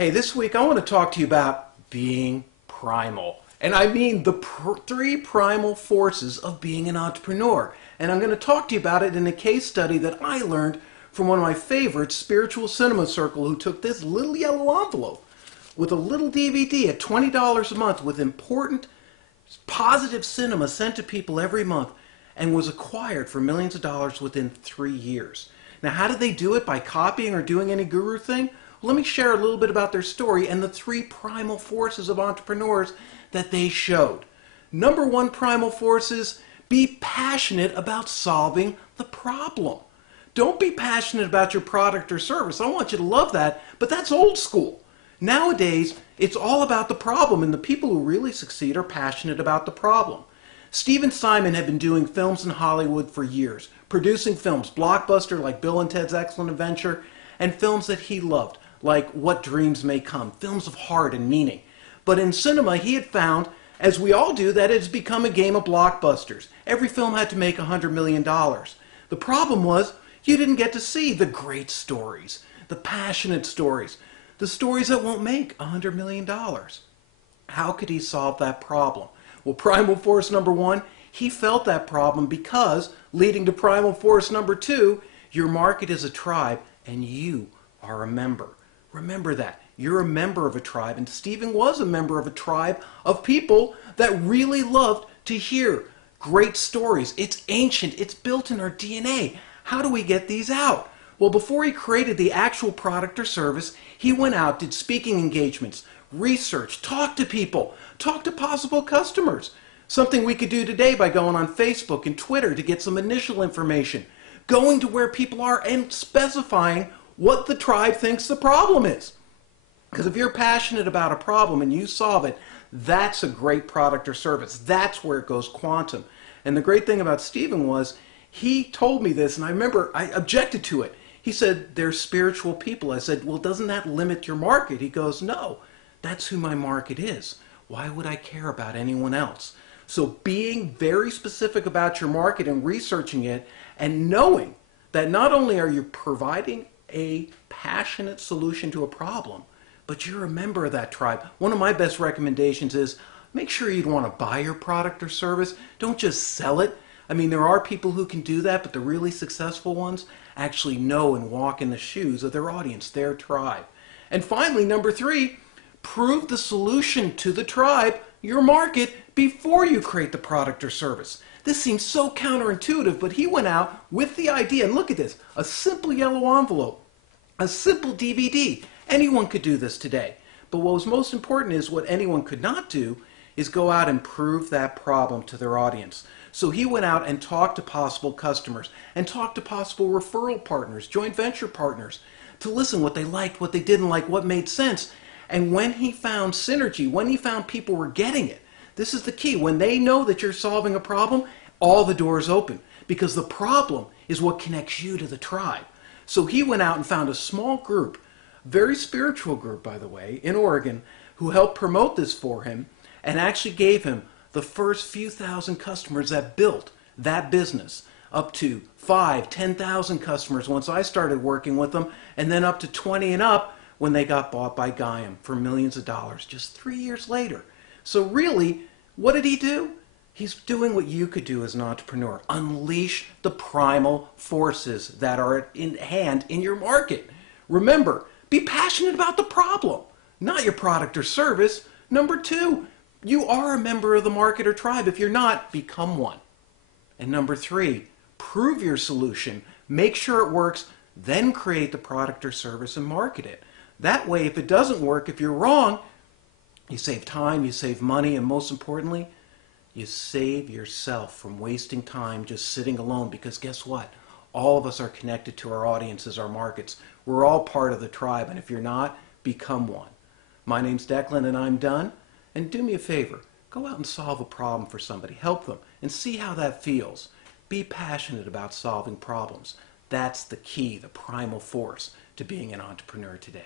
Hey, this week I want to talk to you about being primal. And I mean the three primal forces of being an entrepreneur. And I'm going to talk to you about it in a case study that I learned from one of my favorites, Spiritual Cinema Circle, who took this little yellow envelope with a little DVD at $20 a month with important, positive cinema sent to people every month and was acquired for millions of dollars within 3 years. Now, how did they do it? By copying or doing any guru thing? Let me share a little bit about their story and the three primal forces of entrepreneurs that they showed. Number one primal force is be passionate about solving the problem. Don't be passionate about your product or service. I want you to love that, but that's old school. Nowadays, it's all about the problem, and the people who really succeed are passionate about the problem. Steve Simon had been doing films in Hollywood for years, producing films, blockbuster like Bill and Ted's Excellent Adventure, and films that he loved, like What Dreams May Come, films of heart and meaning. But in cinema, he had found, as we all do, that it's become a game of blockbusters. Every film had to make $100 million. The problem was, you didn't get to see the great stories, the passionate stories, the stories that won't make $100 million. How could he solve that problem? Well, primal force number one, he felt that problem because, leading to primal force number two, your market is a tribe and you are a member. Remember that. You're a member of a tribe, and Stephen was a member of a tribe of people that really loved to hear great stories. It's ancient. It's built in our DNA. How do we get these out? Well, before he created the actual product or service, he went out, did speaking engagements, research, talked to people, talked to possible customers. Something we could do today by going on Facebook and Twitter to get some initial information, going to where people are and specifying what the tribe thinks the problem is. Because if you're passionate about a problem and you solve it, that's a great product or service. That's where it goes quantum. And the great thing about Stephen was, he told me this, and I remember I objected to it. He said, they're spiritual people. I said, well, doesn't that limit your market? He goes, no, that's who my market is. Why would I care about anyone else? So being very specific about your market and researching it and knowing that not only are you providing a passionate solution to a problem, but you're a member of that tribe. One of my best recommendations is make sure you'd want to buy your product or service. Don't just sell it. I mean, there are people who can do that, but the really successful ones actually know and walk in the shoes of their audience, their tribe. And finally, number three, prove the solution to the tribe, your market, before you create the product or service. This seems so counterintuitive, but he went out with the idea, and look at this, a simple yellow envelope, a simple DVD. Anyone could do this today. But what was most important is what anyone could not do is go out and prove that problem to their audience. So he went out and talked to possible customers and talked to possible referral partners, joint venture partners, to listen what they liked, what they didn't like, what made sense. And when he found synergy, when he found people were getting it, this is the key. When they know that you're solving a problem, all the doors open, because the problem is what connects you to the tribe. So he went out and found a small group, very spiritual group, by the way, in Oregon, who helped promote this for him and actually gave him the first few thousand customers that built that business, up to 5,000, 10,000 customers once I started working with them, and then up to 20 and up when they got bought by Gaiam for millions of dollars just 3 years later. So really, what did he do? He's doing what you could do as an entrepreneur. Unleash the primal forces that are in hand in your market. Remember, be passionate about the problem, not your product or service. Number two, you are a member of the market or tribe. If you're not, become one. And number three, prove your solution, make sure it works, then create the product or service and market it. That way, if it doesn't work, if you're wrong, you save time, you save money, and most importantly, you save yourself from wasting time just sitting alone, because guess what? All of us are connected to our audiences, our markets. We're all part of the tribe, and if you're not, become one. My name's Declan, and I'm Dunn. And do me a favor, go out and solve a problem for somebody, help them, and see how that feels. Be passionate about solving problems. That's the key, the primal force to being an entrepreneur today.